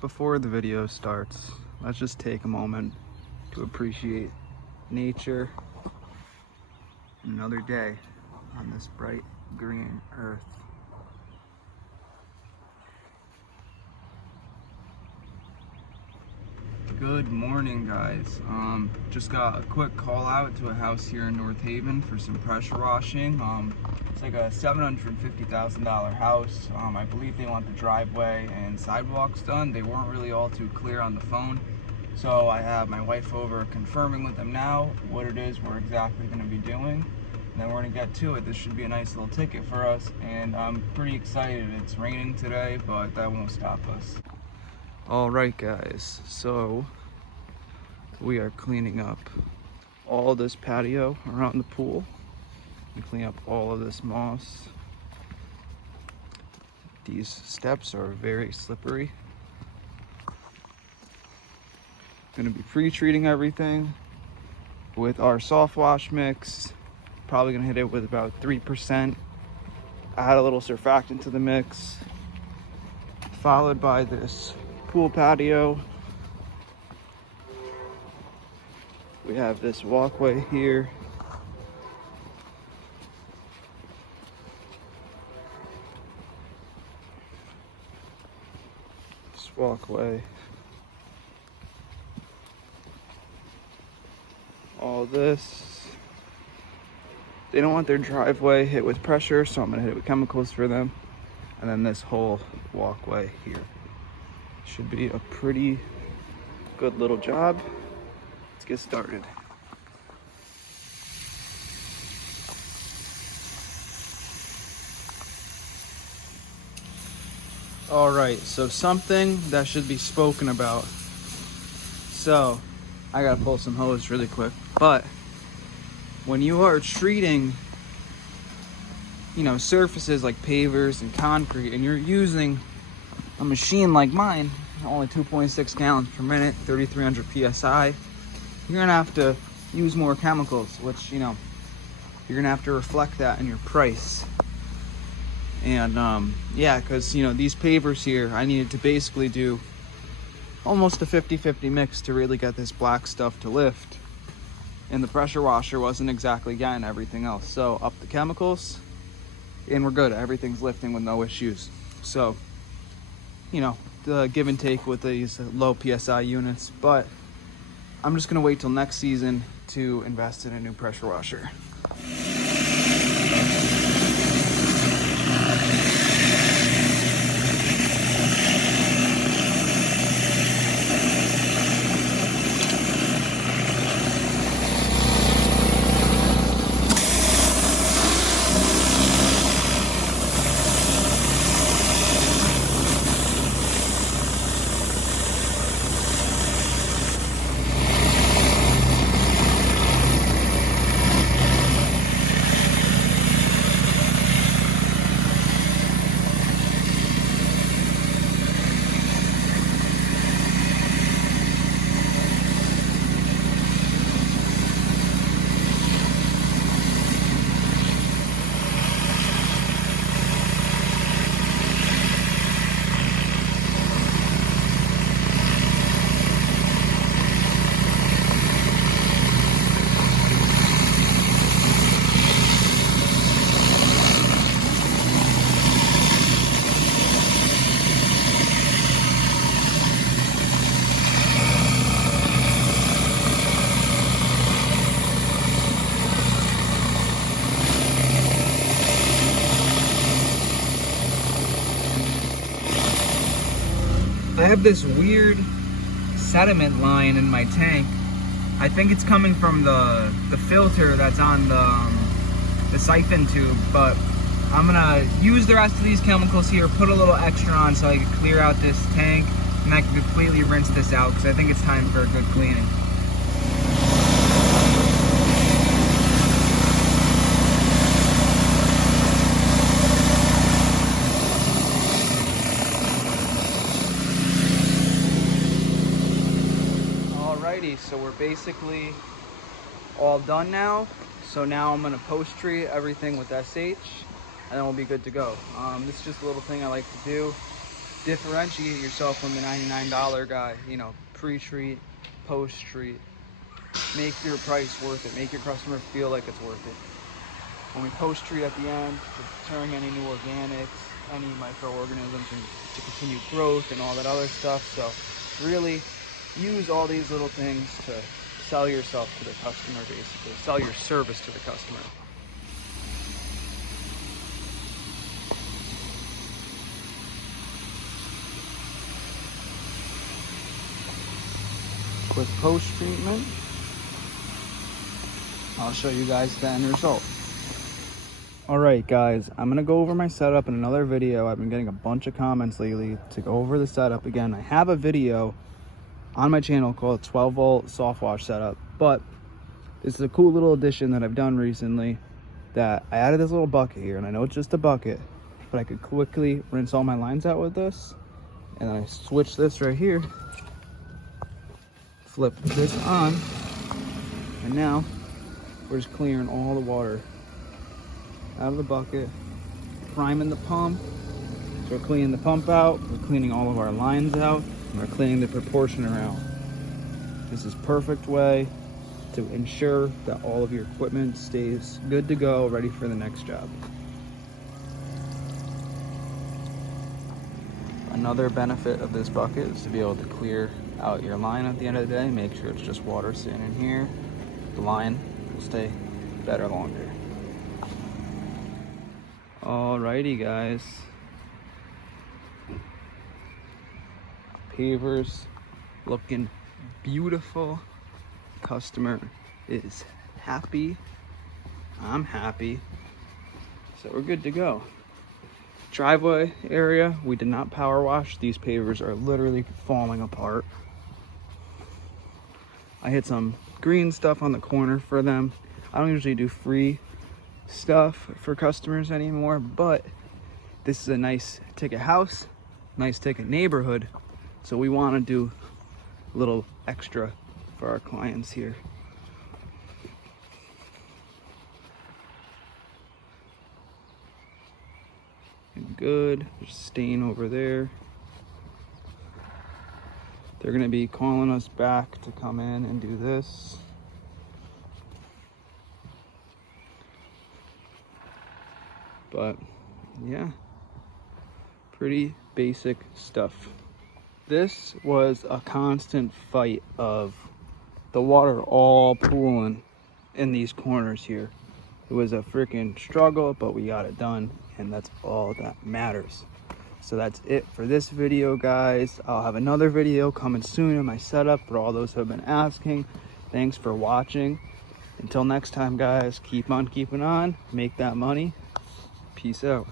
Before the video starts, let's just take a moment to appreciate nature. Another day on this bright green earth. Good morning, guys. Just got a quick call out to a house here in North Haven for some pressure washing. It's like a $750,000 house. I believe they want the driveway and sidewalks done. They weren't really all too clear on the phone, so I have my wife over confirming with them now what it is we're exactly going to be doing, and then we're going to get to it. This should be a nice little ticket for us, and I'm pretty excited. It's raining today, but that won't stop us. Alright guys, so we are cleaning up all this patio around the pool and clean up all of this moss. These steps are very slippery. Gonna be pre-treating everything with our soft wash mix. Probably gonna hit it with about 3%. Add a little surfactant to the mix, followed by this pool patio. We have this walkway here. This walkway. All this. They don't want their driveway hit with pressure, so I'm gonna hit it with chemicals for them. And then this whole walkway here. Should be a pretty good little job. Let's get started. All right, so something that should be spoken about. So I gotta pull some hose really quick, but when you are treating, surfaces like pavers and concrete, and you're using a machine like mine, only 2.6 gallons per minute, 3,300 PSI, you're gonna have to use more chemicals, which, you're gonna have to reflect that in your price. And yeah, because, these pavers here, I needed to basically do almost a 50-50 mix to really get this black stuff to lift. And the pressure washer wasn't exactly getting everything else. So up the chemicals, and we're good. Everything's lifting with no issues. So, the give and take with these low PSI units, but I'm just gonna wait till next season to invest in a new pressure washer. I have this weird sediment line in my tank. I think it's coming from the filter that's on the siphon tube, but I'm gonna use the rest of these chemicals here, put a little extra on so I can clear out this tank, and I can completely rinse this out because I think it's time for a good cleaning. So we're basically all done now. So now I'm gonna post treat everything with SH, and then we'll be good to go. This is just a little thing I like to do. differentiate yourself from the $99 guy. You know, pre-treat, post-treat. Make your price worth it. Make your customer feel like it's worth it. When we post-treat at the end, deterring any new organics, any microorganisms to continue growth and all that other stuff. So really use all these little things to sell yourself to the customer, basically. Sell your service to the customer. Quick post-treatment. I'll show you guys the end result. Alright guys, I'm going to go over my setup in another video. I've been getting a bunch of comments lately to go over the setup again. I have a video on my channel called 12 volt soft wash setup, but this is a cool little addition that I've done recently, that I added this little bucket here, and I know it's just a bucket, but I could quickly rinse all my lines out with this, and then I switch this right here, flip this on, and now we're just clearing all the water out of the bucket, priming the pump. So we're cleaning the pump out, we're cleaning all of our lines out, and we're cleaning the proportioner out. This is a perfect way to ensure that all of your equipment stays good to go, ready for the next job. Another benefit of this bucket is to be able to clear out your line at the end of the day. Make sure it's just water sitting in here. The line will stay better longer. Alrighty guys, pavers looking beautiful. Customer is happy, I'm happy, so we're good to go. Driveway area, we did not power wash. These pavers are literally falling apart. I hit some green stuff on the corner for them. I don't usually do free stuff for customers anymore, but this is a nice ticket house, nice ticket neighborhood, so we want to do a little extra for our clients here. And good, there's a stain over there. They're going to be calling us back to come in and do this. But yeah, pretty basic stuff. This was a constant fight of the water all pooling in these corners here. It was a freaking struggle, but we got it done, and that's all that matters. So that's it for this video, guys. I'll have another video coming soon in my setup for all those who have been asking. Thanks for watching. Until next time, guys, keep on keeping on, make that money. Peace out.